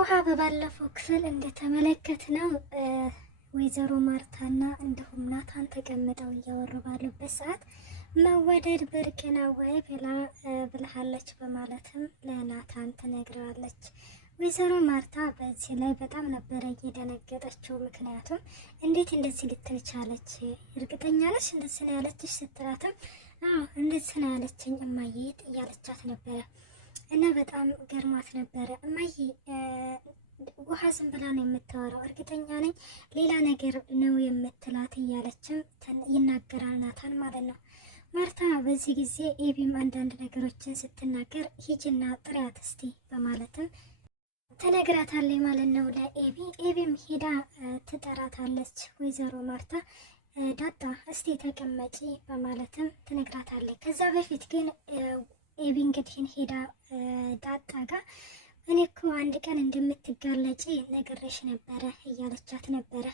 ውሃ በባለፈው ክፍል እንደተመለከትነው ወይዘሮ ማርታና እንዲሁም ናታን ተቀምጠው እያወሩ ባሉበት ሰዓት መወደድ ብርቅ ነው ወይ ብለሃለች በማለትም ለናታን ትነግረዋለች። ወይዘሮ ማርታ በዚህ ላይ በጣም ነበረ እየደነገጠችው። ምክንያቱም እንዴት እንደዚህ ልትል ቻለች? እርግጠኛ ነሽ እንደዚህ ነው ያለችሽ ስትላትም አዎ እንደዚህ ነው ያለችኝ እማዬ እያለቻት ነበረ እና በጣም ገርማት ነበረ። እማዬ ውሃ ዝም ብላ ነው የምታወራው፣ እርግጠኛ ነኝ ሌላ ነገር ነው የምትላት እያለችም ይናገራል ናታን ማለት ነው። ማርታ በዚህ ጊዜ ኤቢም አንዳንድ ነገሮችን ስትናገር ሂጅና ጥሪያት እስቲ በማለትም ትነግራታለች ማለት ነው ለኤቢ። ኤቢም ሄዳ ትጠራታለች ወይዘሮ ማርታ ዳጣ እስቲ ተቀመጪ በማለትም ትነግራታለች። ከዛ በፊት ግን ኤቢ እንግዲህ ሄዳ ዳጣ ጋር እኔ እኮ አንድ ቀን እንደምትጋለጪ ነግሬሽ ነበረ እያለቻት ነበረ።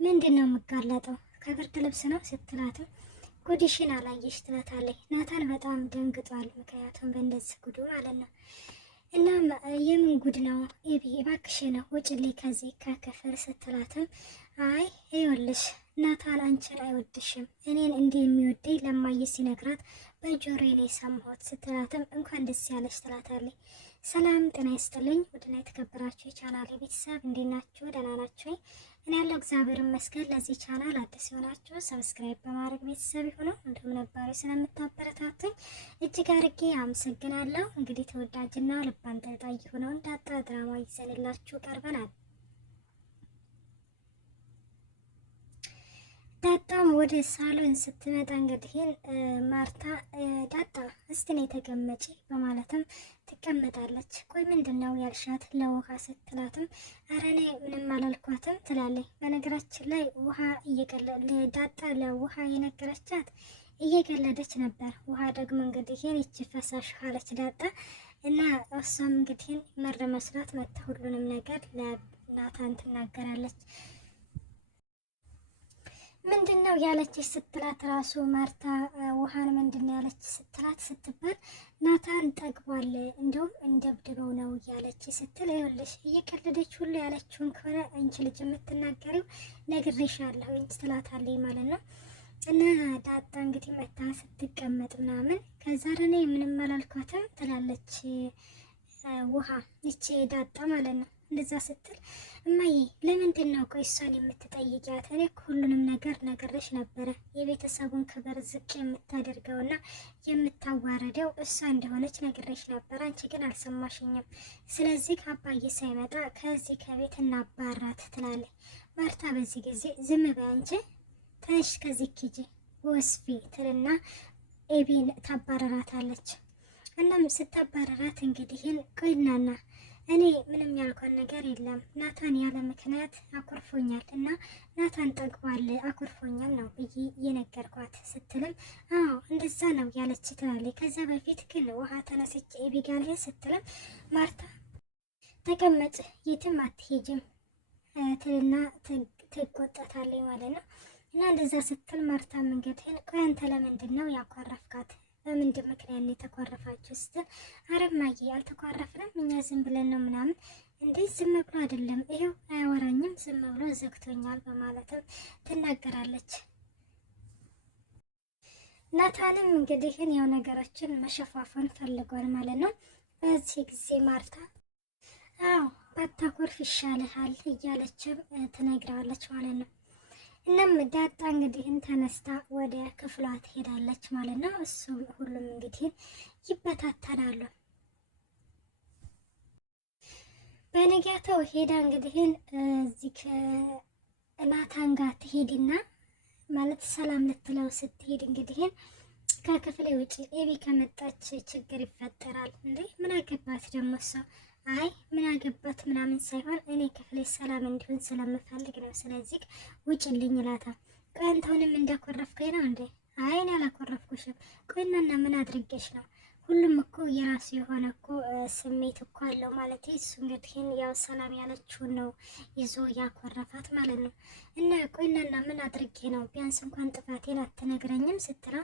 ምንድን ነው የምጋለጠው? ከብርድ ልብስ ነው ስትላትም ጉድሽን አላየሽ ትላታለች። ናታን በጣም ደንግጧል። ምክንያቱም በእንደዚህ ጉዱ ማለት ነው። እናም የምን ጉድ ነው ኤቢ እባክሽን ውጭልኝ ከዚህ ከክፍል ስትላትም አይ ይኸውልሽ ናታን አንቺን አይወድሽም፣ እኔን እንዲህ የሚወደኝ ለማየ ሲነግራት በጆሮዬ ላይ ሰማሁት ስትላትም እንኳን ደስ ያለሽ ትላታለች። ሰላም ጤና ይስጥልኝ ውድና የተከበራችሁ የቻናል ቤተሰብ እንዴት ናችሁ? ደህና ናችሁ ወይ? እኔ ያለው እግዚአብሔር ይመስገን። ለዚህ ቻናል አዲስ የሆናችሁ ሰብስክራይብ በማድረግ ቤተሰብ ይሁኑ። እንዲሁም ነባሪ ስለምታበረታቱኝ እጅግ አድርጌ አመሰግናለሁ። እንግዲህ ተወዳጅና ልብ አንጠልጣይ የሆነውን ዳጣ ድራማ ይዘንላችሁ ቀርበናል። ዳጣም ወደ ሳሎን ስትመጣ እንግዲህ ማርታ ዳጣ እስቲ ነይ ተቀመጪ በማለትም ትቀመጣለች። ቆይ ምንድን ነው ያልሻት ለውሃ ስትላትም ኧረ እኔ ምንም አላልኳትም ትላለች። በነገራችን ላይ ውሃ ዳጣ ለውሃ የነገረቻት እየቀለደች ነበር። ውሃ ደግሞ እንግዲህ ይቺ ፈሳሽ አለች ዳጣ እና እሷም እንግዲህ መር መስራት መታ ሁሉንም ነገር ለናታን ትናገራለች። ምንድን ነው ያለችሽ ስትላት ራሱ ማርታ ውሃን ምንድን ነው ያለች ስትላት ስትባል ናታን ጠግቧል እንዲሁም እንደብድበው ነው ያለች ስትል ይኸውልሽ እየቀለደች ሁሉ ያለችውን ከሆነ አንቺ ልጅ የምትናገሪው ነግሬሻለሁ ትላታለች ማለት ነው። እና ዳጣ እንግዲህ መታ ስትቀመጥ ምናምን ከዛ ረኔ ምንም አላልኳትም ትላለች ውሃ ይቺ ዳጣ ማለት ነው። እንደዛ ስትል እማዬ ለምንድን ነው ቆይ እሷን የምትጠይቂያት? እኔ ሁሉንም ነገር ነግሬሽ ነበረ። የቤተሰቡን ክብር ዝቅ የምታደርገውና የምታዋረደው እሷ እንደሆነች ነግሬሽ ነበር። አንቺ ግን አልሰማሽኝም። ስለዚህ ከአባዬ ሳይመጣ ከዚህ ከቤት እናባራት ትላለች ማርታ። በዚህ ጊዜ ዝም በይ አንቺ ተነሽ ከዚህ ሂጂ ወስፊ ትልና ኤቢን ታባረራታለች። እናም ስታባረራት እንግዲህን ቆይናና እኔ ምንም ያልኳን ነገር የለም ናታን ያለ ምክንያት አኩርፎኛል እና ናታን ጠግቧል አኩርፎኛል ነው ብዬ የነገርኳት ስትልም አዎ እንደዛ ነው ያለች ትላለች። ከዛ በፊት ግን ውሃ ተነስቼ ኤቢ ጋር ስትልም ማርታ ተቀመጭ የትም አትሄጅም ትልና ትቆጣታለች ማለት ነው። እና እንደዛ ስትል ማርታ መንገድህን ቆይ አንተ ለምንድን ነው ያኳረፍካት? በምንድን ምክንያት ነው የተኳረፋችሁ ስትል አረማዬ አልተኳረፍንም እኛ ዝም ብለን ነው ምናምን። እንዴ ዝም ብሎ አይደለም ይሄው አያወራኝም ዝም ብሎ ዘግቶኛል በማለትም ትናገራለች። ናታንም እንግዲህ ያው ነገሮችን መሸፋፈን ፈልጓል ማለት ነው። በዚህ ጊዜ ማርታ አዎ ባታኮርፍ ይሻልሃል እያለችም ትነግረዋለች ማለት ነው። እናም ዳጣ እንግዲህ ተነስታ ወደ ክፍሏ ትሄዳለች ማለት ነው። እሱም ሁሉም እንግዲህ ይበታተናሉ። በነጋታው ሄዳ እንግዲህ እዚህ ከናታን ጋር ትሄድና ማለት ሰላም ልትለው ስትሄድ እንግዲህ ከክፍሌ ውጪ ኤቢ ከመጣች ችግር ይፈጠራል። እንዴ ምን አገባት ደግሞ እሷ? አይ ምን አገባት ምናምን ሳይሆን እኔ ክፍሌ ሰላም እንዲሆን ስለምፈልግ ነው። ስለዚህ ውጭልኝ ይላታል። ቆይ አንተውንም እንዳኮረፍከኝ ነው እንዴ? አይ እኔ አላኮረፍኩሽም። ቆይናና ምን አድርጌሽ ነው? ሁሉም እኮ የራሱ የሆነ እኮ ስሜት እኮ አለው ማለት እሱ እንግዲህ ያው ሰላም ያለችውን ነው ይዞ ያኮረፋት ማለት ነው። እና ቆይናና ምን አድርጌ ነው? ቢያንስ እንኳን ጥፋቴን አትነግረኝም ስትራ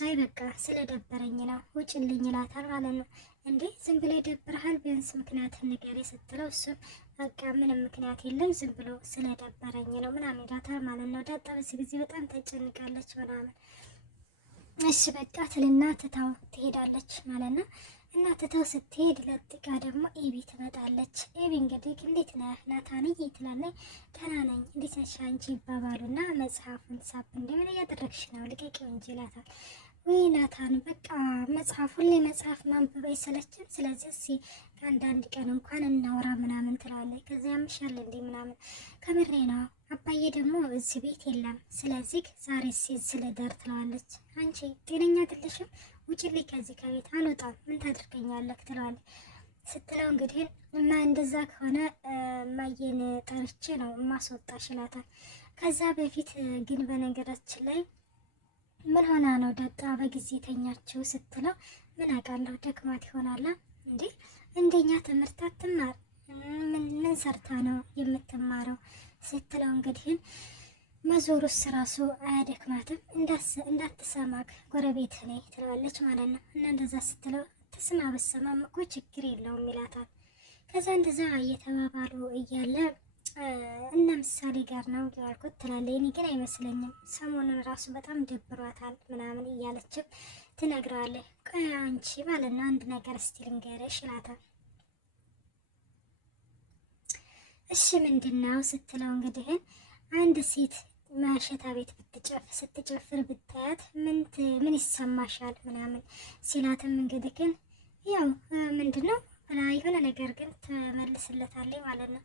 አይ በቃ ስለደበረኝ ነው ውጭልኝ ይላታል ማለት ነው። እንዴ ዝም ብሎ ይደብርሃል? ቢያንስ ምክንያት ንገሪ ስትለው እሱም በቃ ምንም ምክንያት የለም ዝም ብሎ ስለደበረኝ ነው ምናምን ይላታል ማለት ነው። ዳጣ በዚህ ጊዜ በጣም ተጨንቃለች ምናምን። እሺ በቃ ትልና ትታው ትሄዳለች ማለት ነው። እና ትታው ስትሄድ ለጥቃ ደግሞ ኤቢ ትመጣለች። ኤቢ እንግዲህ እንዴት ነህ ናታንዬ ትላለች። ደህና ነኝ እንዴት ነሽ አንቺ ይባባሉና መጽሐፉን ሳብ እንደምን እያደረግሽ ነው ልቀቂው እንጂ ይላታል። ወይ ናታን በቃ መጽሐፍ ሁሌ መጽሐፍ ማንበብ አይሰለችም? ስለዚህ እስኪ ከአንዳንድ ቀን እንኳን እናውራ ምናምን ትላለች። ከዚያ ያምሻል እንዴ ምናምን ከምሬ ነው አባዬ ደግሞ እዚህ ቤት የለም ስለዚህ ዛሬ ሴት ስለዳር ትለዋለች። አንቺ ጤነኛ አይደለሽም? ውጭልኝ ከዚህ ከቤት አልወጣም ምን ታደርገኛለህ ትለዋለች። ስትለው እንግዲህ እና እንደዛ ከሆነ ማየን ጠርቼ ነው ማስወጣሽ ይላታል። ከዛ በፊት ግን በነገራችን ላይ ምን ሆና ነው ዳጣ በጊዜ ተኛችው ስትለው ምን አውቃለሁ ደክማት ይሆናላ እንዴ እንደኛ ትምህርት አትማር ምን ሰርታ ነው የምትማረው ስትለው እንግዲህ መዞሩስ ራሱ አያደክማትም እንዳትሰማክ ጎረቤት ነኝ ትለዋለች ማለት ነው። እና እንደዛ ስትለው ትስማ በሰማም እኮ ችግር የለውም ይላታል። ከዛ እንደዛ እየተባባሉ እያለ እነ ምሳሌ ጋር ነው ያልኩት ትላለች። እኔ ግን አይመስለኝም ሰሞኑን ራሱ በጣም ደብሯታል ምናምን እያለችም ትነግረዋለች። ቆይ አንቺ ማለት ነው አንድ ነገር እስቲ ልንገርሽ ይላታል። እሺ ምንድነው ስትለው እንግዲህ አንድ ሴት ማሸታ ቤት ስትጨፍር ብታያት ምን ይሰማሻል ምናምን ሲላትም እንግዲህ ግን ያው ምንድነው ብላ የሆነ ነገር ግን ትመልስለታለች ማለት ነው።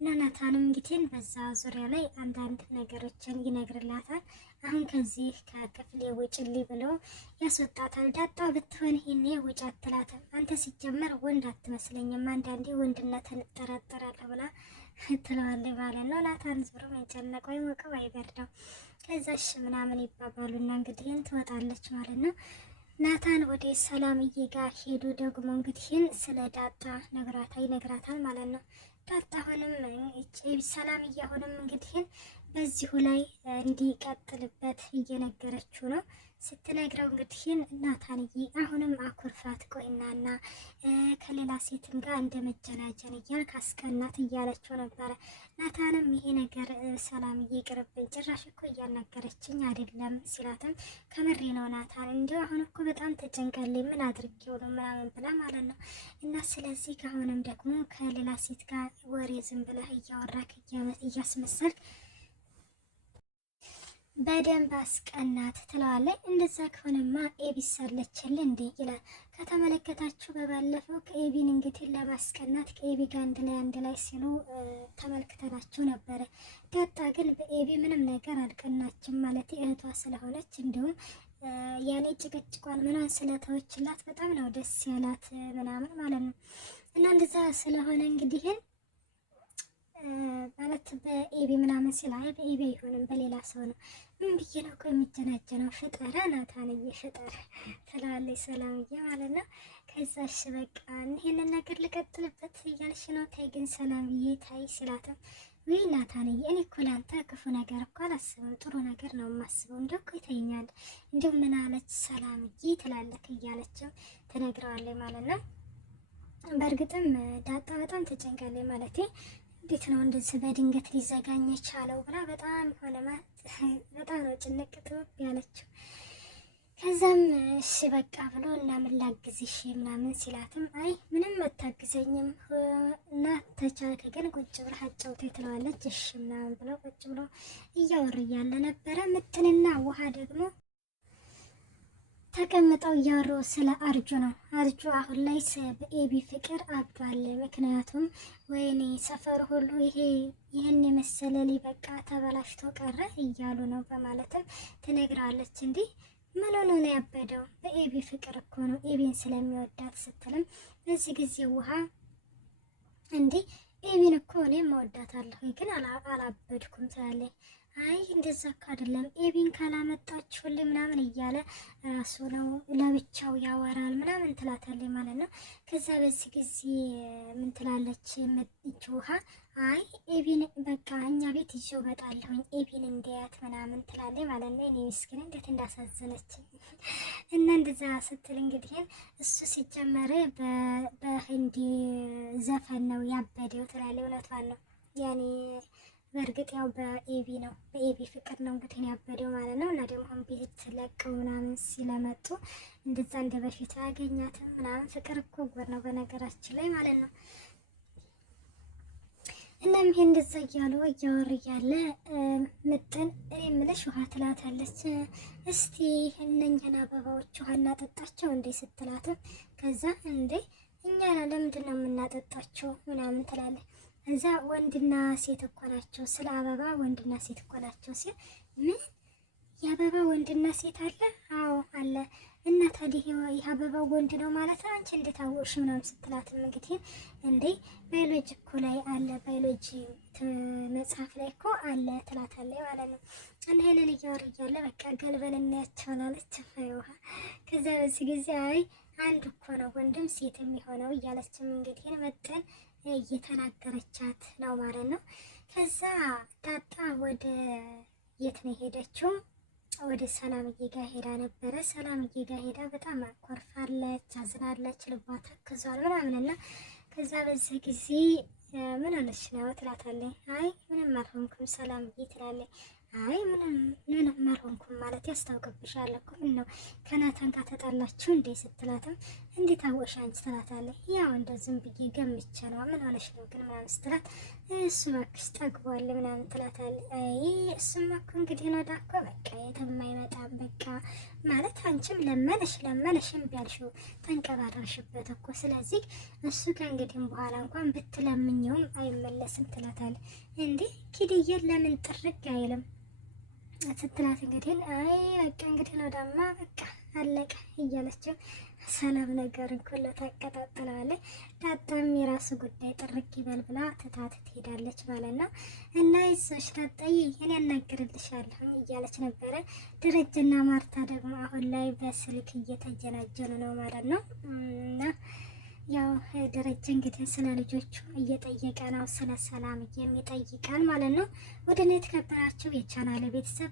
እና ናታንም እንግዲህ በዛ ዙሪያ ላይ አንዳንድ ነገሮችን ይነግርላታል። አሁን ከዚህ ከክፍሌ ውጭልኝ ብሎ ያስወጣታል። ዳጣ ብትሆን ይሄኔ ውጭ አትላትም። አንተ ሲጀመር ወንድ አትመስለኝም አንዳንዴ ወንድነትን እጠራጠራለሁ ብላ ትለዋለች ማለት ነው። ናታን ዞሮ መንጨነቀው ይሞቀው አይበርደው። ከዛሽ ምናምን ይባባሉና እንግዲህ ትወጣለች ማለት ነው። ናታን ወደ ሰላምዬ ጋር ሄዱ። ደግሞ እንግዲህ ስለ ዳጣ ይነግራታል ማለት ነው። ዳጣ አሁንም ሰላምዬ አሁንም እንግዲህ በዚሁ ላይ እንዲቀጥልበት እየነገረችው ነው። ስትነግረው እንግዲህ ናታንዬ አሁንም አኩርፋት ቆይናና ከሌላ ሴትም ጋር እንደ መጀናጀን እያልክ አስቀናት እያለችው ነበረ። ናታንም ይሄ ነገር ሰላምዬ ይቅርብኝ ጭራሽ እኮ እያናገረችኝ አይደለም ሲላትም ከምሬ ነው ናታን እንዲሁ አሁን እኮ በጣም ተጨንቀልኝ ምን አድርጌው ነው ምናምን ብላ ማለት ነው። እና ስለዚህ ከአሁንም ደግሞ ከሌላ ሴት ጋር ወሬ ዝም ብለህ እያወራክ እያስመሰልክ በደንብ አስቀናት ትለዋለች። እንደዛ ከሆነማ ኤቢ ሳለችል እንዴ ይላል። ከተመለከታችሁ በባለፈው ከኤቢን እንግዲህ ለማስቀናት ከኤቢ ጋር አንድ ላይ ሲሉ ተመልክተናቸው ነበረ። ዳጣ ግን በኤቢ ምንም ነገር አልቀናችም ማለት እህቷ ስለሆነች እንዲሁም ያኔ ጭቅጭቋን ምናምን ስለተወችላት በጣም ነው ደስ ያላት ምናምን ማለት ነው። እና እንደዛ ስለሆነ እንግዲህ ማለት በኤቢ ምናምን ሲል አይ በኤቢ አይሆንም በሌላ ሰው ነው ምን ብዬ ነው እኮ የሚጀናጀነው ፍጠረ ናታንዬ ፍጠረ ትላለች ሰላምዬ ማለት ነው። ከዛሽ በቃ ይሄንን ነገር ልቀጥልበት እያልሽ ነው ታይ ግን ሰላምዬ ታይ ሲላትም ወይ ናታንዬ እኔ እኮ ላንተ ክፉ ነገር እኮ አላስብም ጥሩ ነገር ነው የማስበው እንደው እኮ ይተኛል እንዲሁም ምን አለች ሰላምዬ ትላለች እያለችም ትነግረዋለች ማለት ነው። በእርግጥም ዳጣ በጣም ተጨንቃለች ማለቴ እንዴት ነው እንደዚህ በድንገት ሊዘጋኝ የቻለው ብላ በጣም ነው ጭንቅ ጥብብ ያለችው። ከዛም እሺ በቃ ብሎ እና ምን ላግዝሽ ምናምን ሲላትም አይ ምንም አታግዘኝም እና ተቻልክ ግን ቁጭ ብለህ አጫውተኝ ትለዋለች። እሺ ምናምን ብለው ቁጭ ብሎ እያወሩ እያለ ነበረ ምጥንና ውሃ ደግሞ ተቀምጠው እያወሩ ስለ አርጁ ነው። አርጁ አሁን ላይ በኤቢ ፍቅር አብዷል። ምክንያቱም ወይኔ ሰፈሩ ሁሉ ይህን የመሰለ ሊበቃ ተበላሽቶ ቀረ እያሉ ነው በማለትም ትነግረዋለች። እንዲህ ምን ሆኖ ነው ያበደው? በኤቢ ፍቅር እኮ ነው ኤቢን ስለሚወዳት ስትልም በዚህ ጊዜ ውሃ እንዲህ ኤቢን እኮ እኔም እወዳታለሁ ግን አላበድኩም ትላለች። አይ እንደዛ እኮ አይደለም ኤቢን ካላመጣችሁልኝ ምናምን እያለ ራሱ ነው ለብቻው ያወራል ምናምን ትላታለች ማለት ነው። ከዛ በዚህ ጊዜ ምን ትላለች እች ውሃ አይ ኤቢን በቃ እኛ ቤት ይዤው እመጣለሁኝ ኤቢን እንዲያት ምናምን ትላለች ማለት ነው። እኔ ምስኪን እንዴት እንዳሳዘነች እና እንደዛ ስትል እንግዲህ እሱ ሲጀመር በህንዲ ዘፈን ነው ያበደው ትላለች። እውነቷን ነው ያኔ በእርግጥ ያው በኤቢ ነው በኤቢ ፍቅር ነው እንግዲህ ያበደው ማለት ነው። እና ደግሞ አሁን ቤት ለቀው ምናምን ሲለመጡ እንደዛ እንደ በፊት ያገኛትም ምናምን ፍቅር እኮ ጎር ነው በነገራችን ላይ ማለት ነው። እናም ይሄ እንደዛ እያሉ እያወሩ እያለ ምጥን እኔ የምልሽ ውሃ ትላታለች። እስቲ እነኛን አበባዎች ውሃ እናጠጣቸው እንዴ ስትላትም ከዛ እንዴ እኛ ለምንድን ነው የምናጠጣቸው ምናምን ትላለች። እዛ ወንድና ሴት እኮ ናቸው ስለ አበባ ወንድና ሴት እኮ ናቸው ሲል ምን የአበባ ወንድና ሴት አለ? አዎ አለ። እና ታዲያ ይህ አበባ ወንድ ነው ማለት ነው አንቺ እንዴት አወቅሽ ምናምን ስትላትም እንግዲህ እንዴ ባዮሎጂ እኮ ላይ አለ ባዮሎጂ መጽሐፍ ላይ እኮ አለ ትላታለች ማለት ነው። እና ይሄንን እያወሩ እያለ በቃ ገልበን እናያቸውን አለች ውሃ። ከዛ በዚህ ጊዜ አይ አንድ እኮ ነው ወንድም ሴት የሚሆነው እያለችም እንግዲህ መጠን እየተናገረቻት ነው ማለት ነው። ከዛ ዳጣ ወደ የት ነው ሄደችው? ወደ ሰላምዬ ጋር ሄዳ ነበረ። ሰላምዬ ጋር ሄዳ በጣም አኮርፋለች፣ አዝናለች፣ ልቧ ተክዟል ምናምን እና ከዛ በዚህ ጊዜ ምን ሆነሽ ነው ትላታለች። አይ ምንም አልሆንኩም ሰላምዬ ትላለች። አይ ምንም አልሆንኩም ማለት ያስታውቅብሻል እኮ ምን ነው ከናታን ጋር ተጣላችሁ እንዴ ስትላትም እንዴት አወቅሽ አንቺ ትላታለች። ያው እንደው ዝም ብዬ ገምቼ ነው ምን ሆነሽ ነው ግን ምናምን ስትላት እሱ እባክሽ ጠግቧል ምናምን ትላታለች። አይ እሱማ እኮ እንግዲህ ነው ዳኮ በቃ የትም አይመጣም በቃ ማለት አንቺም ለመነሽ እምቢ አልሽው ተንቀባረርሽበት እኮ ስለዚህ እሱ ከእንግዲህም በኋላ እንኳን ብትለምኘውም አይመለስም ትላታለች። እንዴ ኪድዬን ለምን ጥርግ አይልም ስትላት እንግዲህ አይ በቃ እንግዲህ ነው ዳማ በቃ አለቀ እያለችው ሰላም ነገርን ሁሉ ታቀጣጥለዋለች። ዳጣም የራሱ ጉዳይ ጥርቅ ይበል ብላ ትታት ትሄዳለች ማለት ነው። እና ይዞሽ ዳጣዬ እኔ ያናግርልሻለሁ እያለች ነበረ። ደረጀና ማርታ ደግሞ አሁን ላይ በስልክ እየተጀናጀኑ ነው ማለት ነው። እና ያው ደረጀ እንግዲህ ስለ ልጆቹ እየጠየቀ ነው፣ ስለ ሰላም የሚጠይቃል ማለት ነው። ወደ እኔ የተከበራችሁ የቻናሌ ቤተሰብ